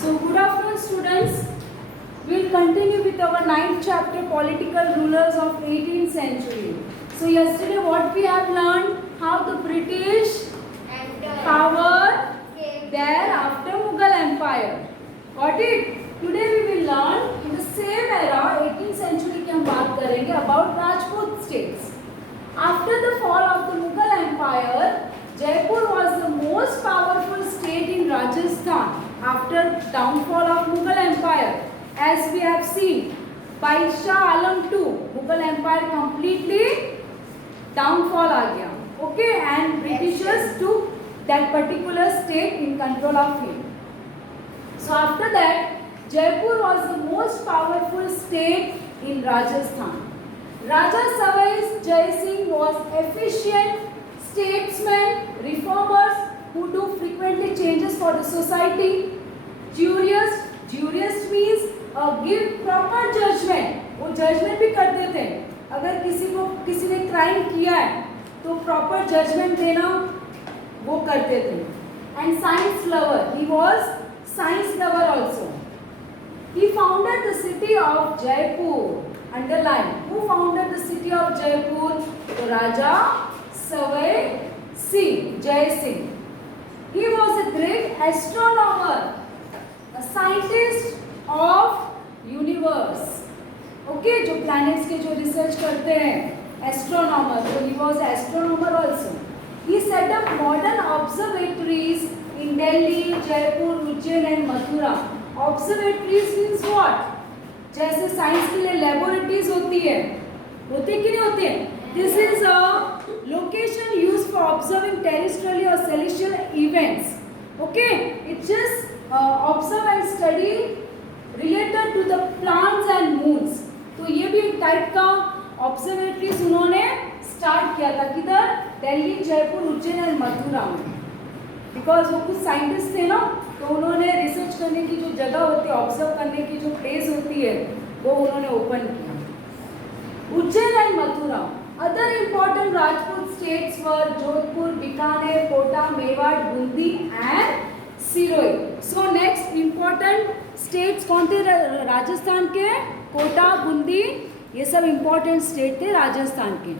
So good afternoon students. We'll continue with our 9th chapter, political rulers of 18th century. So yesterday what we have learned, how the British power there after Mughal Empire. Got it? Today we will learn in the same era 18th century की हम बात करेंगे about Rajput states. After the fall of the Mughal Empire, Jaipur was the most powerful state in Rajasthan after downfall of Mughal Empire. As we have seen, by Shah Alam II, Mughal Empire completely downfall आ गया. Okay, and Britishers took that particular state in control of him. So after that, Jaipur was the most powerful state in Rajasthan. Raja Savai Jai Singh was efficient statesman, reformers who do frequently changes for the society. Jurist means give proper judgment. वो judgment भी करते थे. अगर किसी ने crime किया है तो proper judgment देना वो करते थे. And science lover. He was science lover also. He founded the city of Jaipur. Underline. Who founded the city of Jaipur? The Raja Savai Singh, Jai Singh. He was a great astronomer, a scientist of universe. Okay, जो planets के जो research करते हैं, astronomer. So he was an astronomer also. He set up modern observatories in Delhi, Jaipur, Ujjain and Mathura. Observatories means what? जैसे science के लिए laboratories होती है, होती कि नहीं होती है? This is a location use for observing terrestrial और celestial events. Okay, it just observe and study related to the plants and moons. तो ये भी एक टाइप का ऑब्जर्वेटरीज उन्होंने स्टार्ट किया था. किधर? दिल्ली, जयपुर, उज्जैन एंड मथुरा में. बिकॉज वो कुछ साइंटिस्ट थे ना, तो उन्होंने रिसर्च करने की जो जगह होती है, ऑब्जर्व करने की जो प्लेस होती है, वो उन्होंने ओपन किया. Ujjain and Mathura. Other important Rajput states were Jodhpur, Bikaner, Kota, Mewar, Bundi and Sirohi. So next important states कौन थे राजस्थान के? कोटा, बूंदी, ये सब इम्पोर्टेंट स्टेट थे राजस्थान के.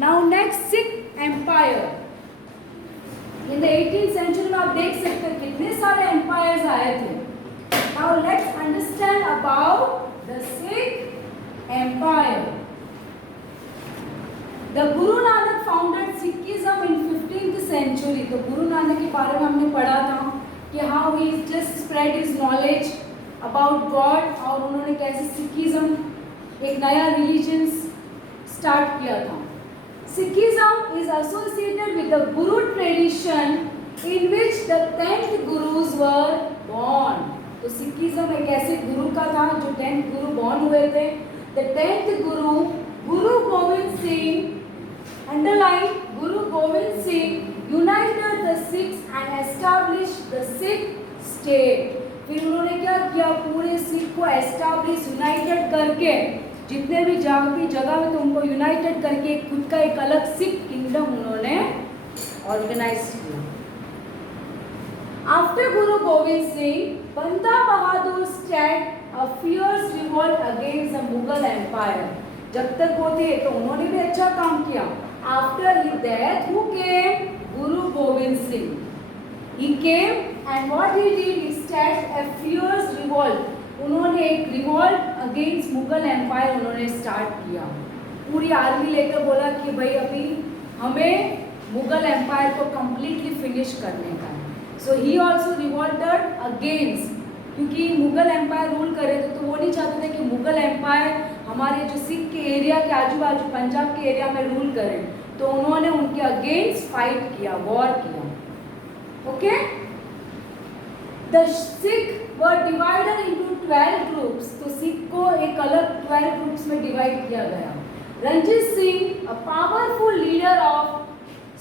Now next Sikh empire. In the 18th century में आप देख सकते हैं कितने सारे एम्पायर्स आए थे. Now let's understand about the Sikh empire. The Guru Nanak founded Sikhism in 15th century. तो गुरु नानक के बारे में हमने पढ़ा था कि how he just spread his knowledge about God, और उन्होंने कैसे सिखिज्म एक नया रिलीजन स्टार्ट किया था. Sikhism is associated with the Guru tradition in which the 10th Gurus were born. तो सिखिज्म एक ऐसे गुरु का था जो 10th गुरु born हुए थे. The 10th Guru, Guru Gobind Singh, underline Guru Gobind Singh, united the Sikhs and established the Sikh state. फिर उन्होंने क्या किया? पूरे सिख को एस्टैब्लिश, यूनाइटेड करके, जितने भी जगह में तो उनको यूनाइटेड करके खुद का एक अलग सिख किंगडम उन्होंने ऑर्गेनाइज किया. After Guru Gobind Singh, Banda Bahadur start a fierce revolt against the Mughal empire. जब तक वो थे तो उन्होंने भी अच्छा काम किया. After his death who came? Guru Gobind Singh. He came and what he did? He start a fierce revolt. उन्होंने एक रिवॉल्ट अगेंस्ट मुगल एम्पायर उन्होंने स्टार्ट किया. पूरी आर्मी लेकर बोला कि भाई अभी हमें मुगल एम्पायर को कंप्लीटली फिनिश करने का है. सो ही आल्सो रिवॉल्टेड अगेंस्ट, क्योंकि मुगल एम्पायर रूल कर रहे थे तो वो नहीं चाहते थे कि मुगल एम्पायर हमारे जो सिख के एरिया के आजू बाजू पंजाब के एरिया में रूल करें. तो उन्होंने उनके अगेंस्ट फाइट किया, वॉर किया. Okay, the Sikh were divided into 12 groups. तो सिख को एक अलग 12 ग्रुप्स में डिवाइड किया गया. Ranjit Singh, a powerful leader of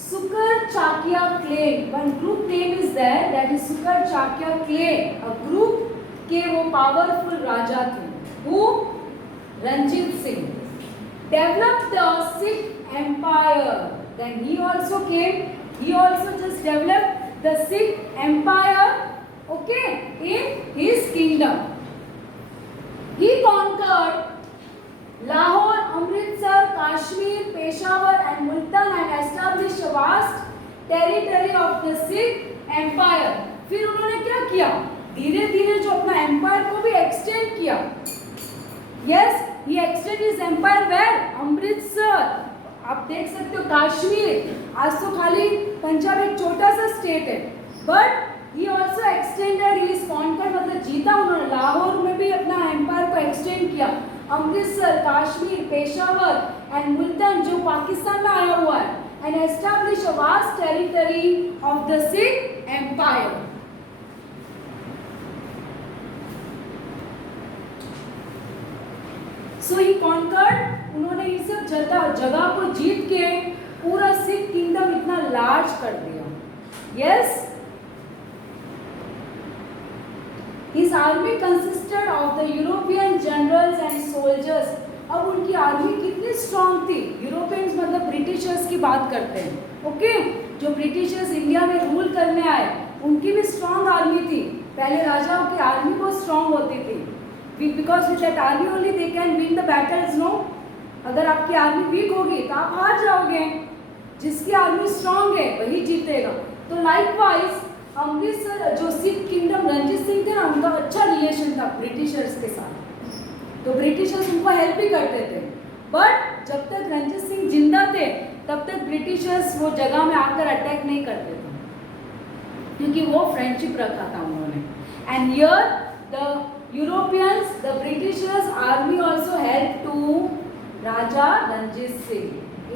Sukar Chakya clan. One group name is there, that is Sukar Chakya clan. A group के वो powerful राजा थे. Who? Ranjit Singh. Developed the Sikh empire. Then he also came. He also just developed the Sikh empire. Okay, in his kingdom. He conquered Lahore, Amritsar, Kashmir, Peshawar and Multan and established a vast territory of the Sikh Empire. फिर उन्होंने क्या किया, धीरे धीरे जो अपना empire को भी एक्सटेंड किया. Yes, he extended his empire where? Amritsar. आप देख सकते हो कश्मीर, आज तो खाली पंजाब एक छोटा सा स्टेट है, but he also extended his conquer, मतलब जीता उन्होंने. लाहौर में भी अपना एम्पायर को एक्सटेंड किया. अमृतसर, कश्मीर, पेशावर एंड मुल्तान जो पाकिस्तान में आया हुआ है, and established a vast territory of the Sikh Empire. So he conquered, उन्होंने इस सब जगह को जीत के पूरा सिख किंगडम इतना लार्ज कर दिया. Yes, his army consisted of the European generals and soldiers. अब उनकी आर्मी कितनी स्ट्रांग थी. यूरोपियंस मतलब ब्रिटिशर्स की बात करते हैं. ओके, जो ब्रिटिशर्स इंडिया में रूल करने आए उनकी भी स्ट्रांग आर्मी थी. पहले राजाओं की आर्मी बहुत स्ट्रांग होती थी. Because with that army only they can win the battles. No, अगर आपकी आर्मी वीक होगी तो आप हार जाओगे. जिसकी आर्मी स्ट्रांग है वही जीतेगा. तो लाइकवाइज अमृतसर जो सिख किंगडम, रंजीत सिंह थे ना, उनका अच्छा रिलेशन था ब्रिटिशर्स के साथ. तो ब्रिटिशर्स उनको हेल्प भी करते थे. बट जब तक रंजीत सिंह जिंदा थे तब तक ब्रिटिशर्स वो जगह में आकर अटैक नहीं करते थे, क्योंकि वो फ्रेंडशिप रखा था उन्होंने. And here the Europeans, the Britishers army also help to Raja Ranjit Singh.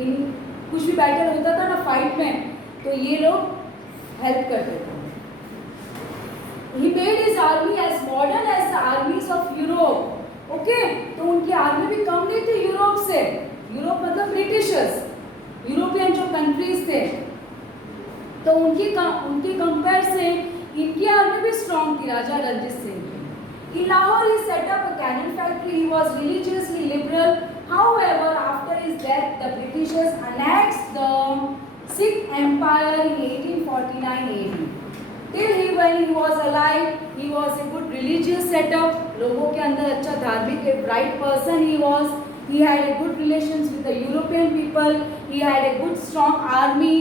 इन कुछ भी बैटल होता था ना फाइट में, तो ये लोग हेल्प करते थे. He made his army as modern as the armies of Europe. Okay, तो उनकी आर्मी भी कम नहीं थी यूरोप से. यूरोप मतलब ब्रिटिशर्स, यूरोपियन जो कंट्रीज थे, तो उनकी कंपेयर से इनकी आर्मी भी स्ट्रांग थी राजा रंजीत सिंह की. In Lahore he set up a cannon factory. He was religiously liberal. However, after his death, the Britishers annexed the Sikh Empire in 1849 AD. Till when he was alive, he was a good religious setup. लोगों के अंदर अच्छा धार्मिक, a bright person he was. He had a good relations with the European people. He had a good strong army.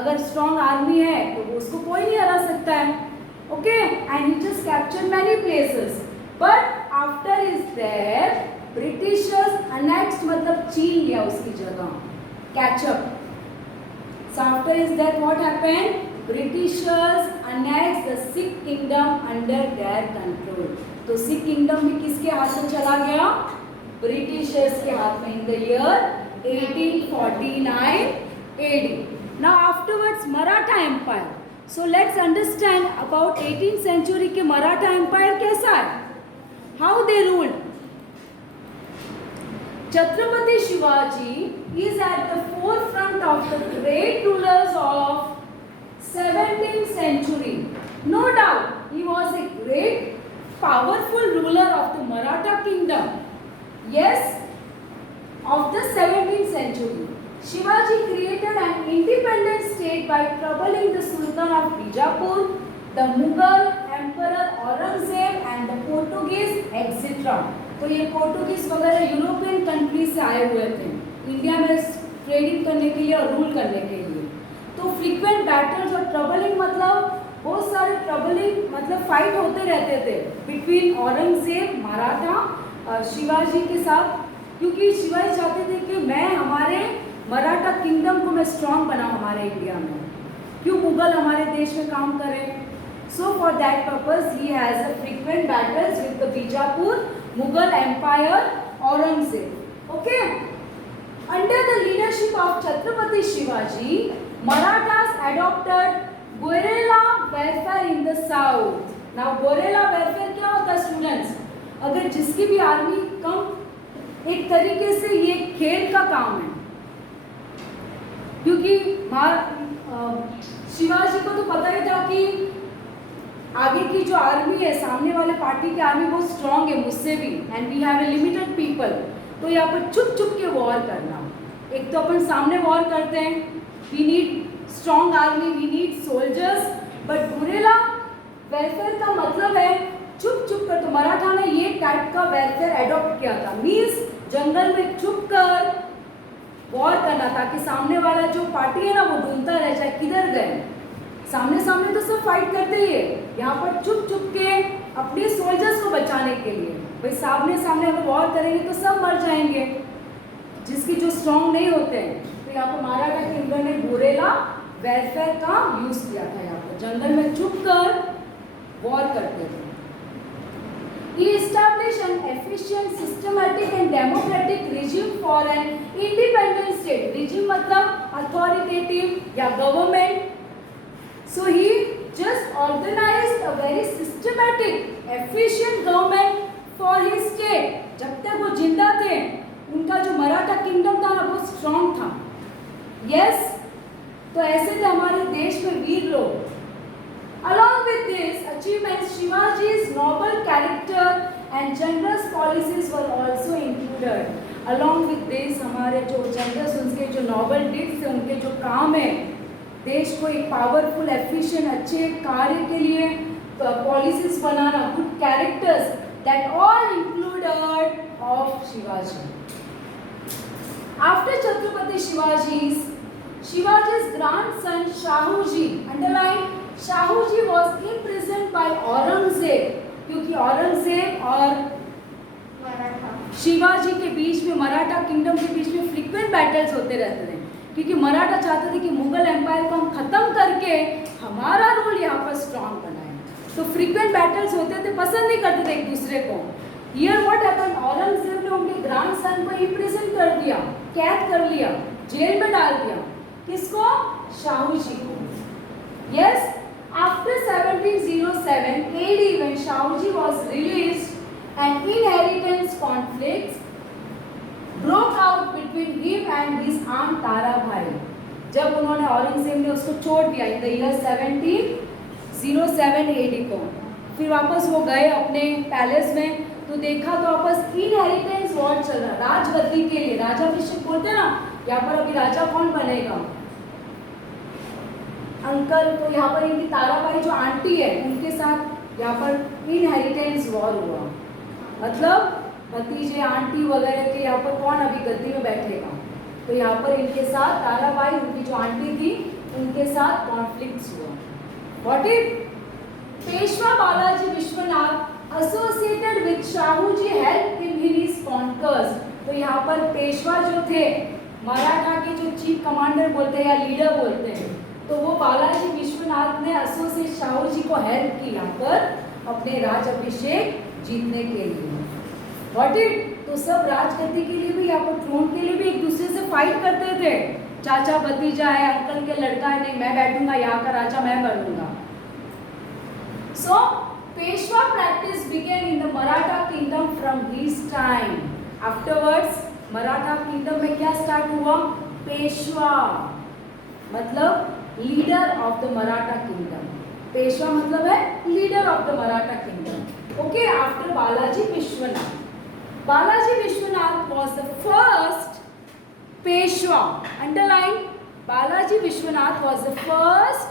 अगर strong army है तो उसको कोई नहीं हरा सकता है. Okay, and he just captured many places. But after his death, Britishers annexed मतलब छीन लिया उसकी जगह. Catch up. So after his death, what happened? Britishers annexed the Sikh kingdom under their control. तो सिख किंगडम भी किसके हाथ में चला गया? ब्रिटिशर्स के हाथ में. In the year 1849 AD. Now afterwards Maratha Empire. So let's understand about 18th century के Maratha Empire कैसा है? How they ruled? Chhatrapati Shivaji is at the forefront of the great rulers of 17th century. No doubt, he was a great, powerful ruler of the Maratha kingdom. Yes, of the 17th century. Shivaji created an independent state by troubling the Sultan of Bijapur, the Mughal Emperor Aurangzeb and the Portuguese, etc. तो ये Portuguese वगैरह European countries से आए हुए थे India में trading करने के लिए और रूल करने के लिए. तो फ्रीक्वेंट बैटल्स और ट्रबलिंग मतलब बहुत सारे ट्रबलिंग मतलब फाइट होते रहते थे बिटवीन औरंगजेब मराठा शिवाजी के साथ, क्योंकि शिवाजी चाहते थे कि मैं हमारे मराठा किंगडम को मैं स्ट्रांग बनाऊं हमारे इंडिया में, क्यों मुगल हमारे देश में काम करें. So for that purpose he has a frequent battles with the Bijapur Mughal Empire, Aurangzeb. Okay. Under the leadership of Chhatrapati Shivaji, Marathas adopted guerrilla warfare in the south. Now guerrilla warfare क्या होता है students? अगर जिसकी भी army कम, एक तरीके से ये खेल का काम है, क्योंकि शिवाजी को तो पता ही था कि आगे की जो आर्मी है सामने वाले पार्टी की आर्मी बहुत स्ट्रांग है मुझसे भी, and we have a limited people. तो यहाँ पर छुप छुप के वॉर करना. एक तो अपन सामने वॉर करते हैं, we need strong army, we need soldiers, but guerrilla welfare का मतलब है चुप चुप कर, तो मराठा ने ये टाइप का वेलफेयर एडॉप्ट किया था। मीन्स जंगल में चुप कर वॉर करना, ताकि सामने वाला जो पार्टी है ना वो ढूंढता रह जाए किधर गए। सामने सामने तो सब फाइट करते ही है, यहाँ पर चुप चुप के अपने सोल्जर्स को बचाने के लिए। भाई सामने सामने अगर वॉर करेंगे तो सब मर जाएंगे, जिसकी जो स्ट्रॉन्ग नहीं होते हैं। तो यहाँ पर मराठा किंगडम ने गुरेला वेलफेयर का यूज किया था। यहाँ पर जंगल में छुप कर वॉर करते थे। He established an efficient, systematic and democratic regime for an independent state. Regime मतलब authoritative या government. So he just organized a very systematic, efficient government for his state. जब तक वो जिंदा थे, उनका जो मराठा किंगडम था ना वो स्ट्रॉन्ग था। Yes, तो ऐसे थे हमारे देश में वीर लोग। Along with this achievements, Shivaji's noble character and generous policies were also included. Along with this, हमारे जो generous उनके जो noble deeds थे, उनके जो काम है देश को एक पावरफुल, एफिशिएंट, अच्छे कार्य के लिए policies banana, good characters, that all included of Shivaji. After Chhatrapati Shivaji's grandson Shahuji, underline Shahuji was imprisoned by Aurangzeb, क्योंकि औरंगजेब और शिवाजी के बीच में, मराठा किंगडम के बीच में फ्रीक्वेंट बैटल्स होते रहते थे, क्योंकि मराठा चाहते थे कि मुगल एम्पायर को हम खत्म करके हमारा रूल यहाँ पर स्ट्रॉन्ग बनाए। तो फ्रीक्वेंट बैटल्स होते थे, पसंद नहीं करते थे एक दूसरे को। हियर व्हाट हैपेंड, औरंगजेब ने उनके ग्रैंडसन को इम्प्रिजन कर दिया, कैद कर लिया, जेल में डाल दिया। किसको? शाहूजी को। Yes, after 1707 AD when Shahuji was released, an inheritance conflicts broke out between him and his aunt Tarabai. जब उन्होंने औरंगजेब ने उसको छोड़ दिया इन द ईयर 1707 AD को, फिर वापस वो गए अपने पैलेस में, तो देखा तो वापस इनहेरिटेंस वॉर चल रहा, राजगद्दी के लिए राजाभिषेक बोलते ना, यहाँ पर अभी राजा कौन बनेगा, अंकल। तो यहाँ पर इनकी ताराबाई जो आंटी है उनके साथ यहाँ पर इनहेरिटेंस वॉर हुआ, मतलब भतीजे आंटी वगैरह के यहाँ पर कौन अभी गद्दी में बैठेगा। तो यहाँ पर इनके साथ ताराबाई, उनकी जो आंटी थी, उनके साथ कॉन्फ्लिक्ट्स हुआ। What it, Peshwa Balaji Vishwanath associated with Shahuji help in his conquers. तो यहाँ पर पेशवा जो थे, मराठा के जो चीफ कमांडर बोलते हैं या लीडर बोलते हैं, तो वो बालाजी विश्वनाथ ने एसोसिएट शाहूजी को हेल्प की यहाँ पर अपने राज अभिषेक जीतने के लिए। व्हाट इट, तो सब राजगद्दी के लिए भी, यहाँ पर ट्रोन के लिए भी एक दूसरे से फाइट करते थे। चाचा भतीजा है, अंकल के लड़का है, नहीं मैं बैठूंगा, यहाँ का राजा मैं बनूंगा। So Peshwa practice begin in the Maratha kingdom from his time. Afterwards Maratha kingdom में क्या स्टार्ट हुआ? पेशवा मतलब leader of the Maratha kingdom. Peshwa मतलब है leader of the Maratha kingdom. Okay, after Balaji Vishwanath, Balaji Vishwanath was the first Peshwa. Underline, Balaji Vishwanath was the first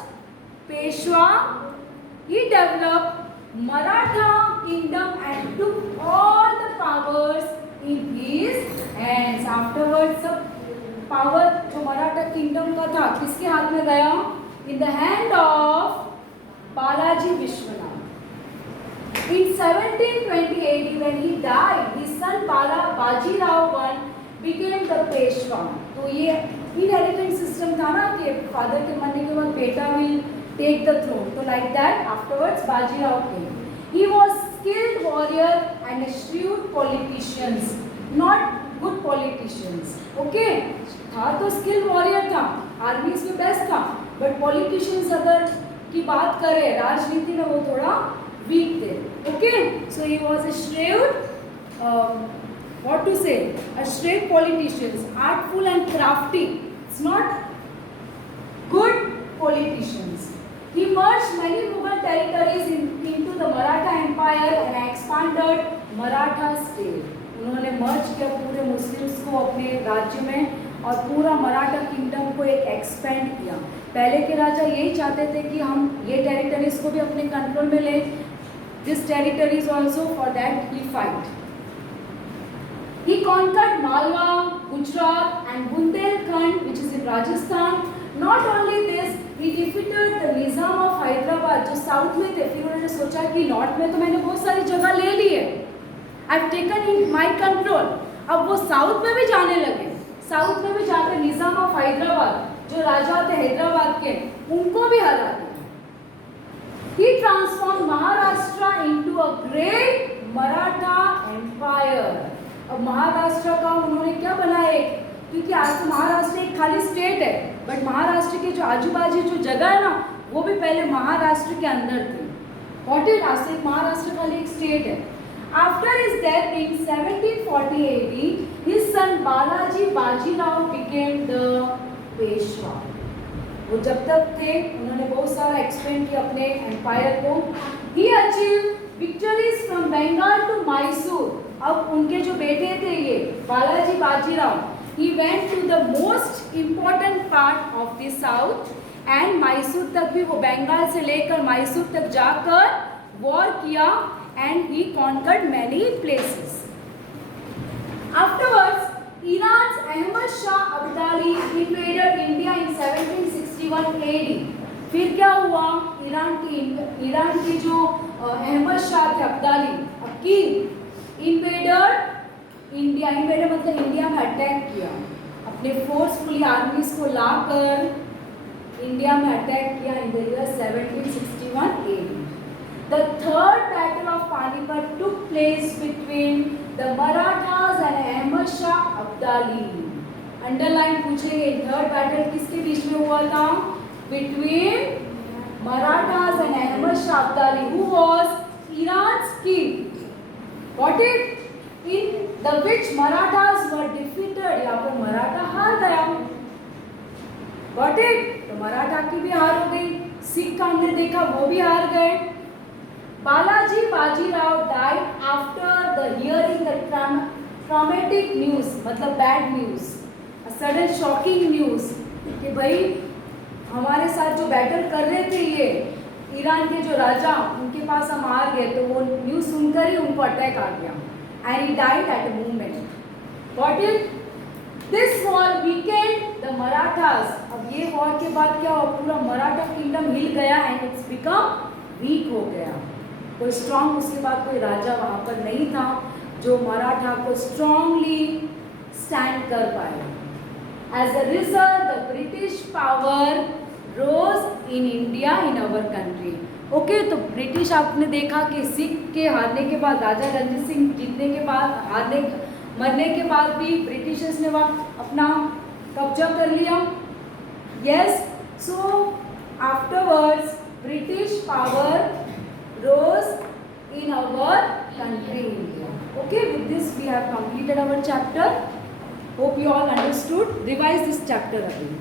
Peshwa. He developed Maratha kingdom and took all the powers in his hands. Afterwards, सब power जो Maratha kingdom का था किसके हाथ में गया? In the hand of Balaji Vishwanath. In 1720 when he died, his son Bajirao I became the Peshwa. तो ये इनहेरिटेंस सिस्टम था ना कि फादर के मरने के बाद बेटा will take the throne. तो like that afterwards Bajirao came. He was skilled warrior and a shrewd politician, not good politicians. Okay, था तो स्किल वॉरियर था, आर्मीज में बेस्ट था, बट पॉलिटिशियंस अगर की बात करें राजनीति में वो थोड़ा वीक थे। Okay, so he was a shrewd, what to say, a shrewd politicians, artful and crafty. It's not good politicians. He merged many Mughal territories into the Maratha Empire and expanded Maratha state. उन्होंने मर्ज किया पूरे Muslims को अपने राज्य में और पूरा Maratha kingdom को एक एक्सपेंड किया। पहले के राजा यही चाहते थे कि हम ये टेरिटरीज को भी अपने कंट्रोल में लें, this territories also, for that he fight. He conquered Malwa, Gujarat and Bundelkhand, which is in Rajasthan. Not only this, he defeated the Nizam of Hyderabad, जो साउथ में थे. फिर उन्होंने सोचा कि नॉर्थ में तो मैंने बहुत सारी जगह ले ली है, I've taken in my control. अब वो साउथ में भी जाने लगे. साउथ में भी जाकर निजाम ऑफ हैदराबाद, जो राजा थे हैदराबाद के, उनको भी हरा दिया. He transformed Maharashtra into a great Maratha empire. अब महाराष्ट्र का उन्होंने क्या बनाया, क्योंकि आज तो महाराष्ट्र एक खाली स्टेट है, बट महाराष्ट्र के जो आजू बाजू जो जगह है ना, वो भी पहले महाराष्ट्र के अंदर थी. वॉट आज से महाराष्ट्र खाली एक स्टेट है. After his death in 1740 AD, his son Balaji Bajirao became the Peshwa. वो जब तक थे उन्होंने बहुत सारा एक्सपेंड किया अपने एम्पायर को. He achieved victories from Bengal to Mysore. अब उनके जो बेटे थे ये Balaji Bajirao, he went to the most important part of the south and Mysore तक भी, वो बंगाल से लेकर मैसूर तक जाकर वॉर किया and he conquered many places. Afterwards, Iran's Ahmad Shah Abdali invaded India in 1761 AD. फिर क्या हुआ, ईरान की जो अहमद शाह थे Abdali, king, invader India. Invader मतलब इंडिया में अटैक किया, अपने फोर्सफुली आर्मीज को लाकर इंडिया में अटैक किया in the year 1761 AD. The third battle of Panipat took place between the Marathas and Ahmad Shah Abdali. Underline पूछेंगे, third battle किसके बीच में हुआ था? Between Marathas and Ahmad Shah Abdali, who was Iran's king. Got it? In the which Marathas were defeated. यहाँ पर मराठा हार गया. Got it? तो मराठा की भी हार हो गई. सिख का हमने देखा, वो भी हार गए. Balaji Bajirao died after the hearing the traumatic news, मतलब bad news, a sudden shocking news कि भाई हमारे साथ जो बैटल कर रहे थे ये ईरान के जो राजा, उनके पास हम हार गए. तो वो न्यूज़ सुनकर ही उनको अटैक आ गया. And he died at a moment. Got it? This war weakened the Marathas. अब ये वॉर के बाद क्या हुआ, पूरा मराठा किंगडम हिल गया and it's become weak हो गया. कोई स्ट्रॉन्ग उसके बाद कोई राजा वहाँ पर नहीं था जो मराठा को स्ट्रॉन्गली स्टैंड कर पाए. As a result the British power rose in India in our country. Okay, तो ब्रिटिश आपने देखा कि सिख के हारने के बाद, राजा रणजीत सिंह जीतने के बाद, मरने के बाद भी ब्रिटिशर्स ने वहाँ अपना कब्जा कर लिया. Yes, so afterwards British power rose in our country India. Okay, with this we have completed our chapter. Hope you all understood. Revise this chapter again.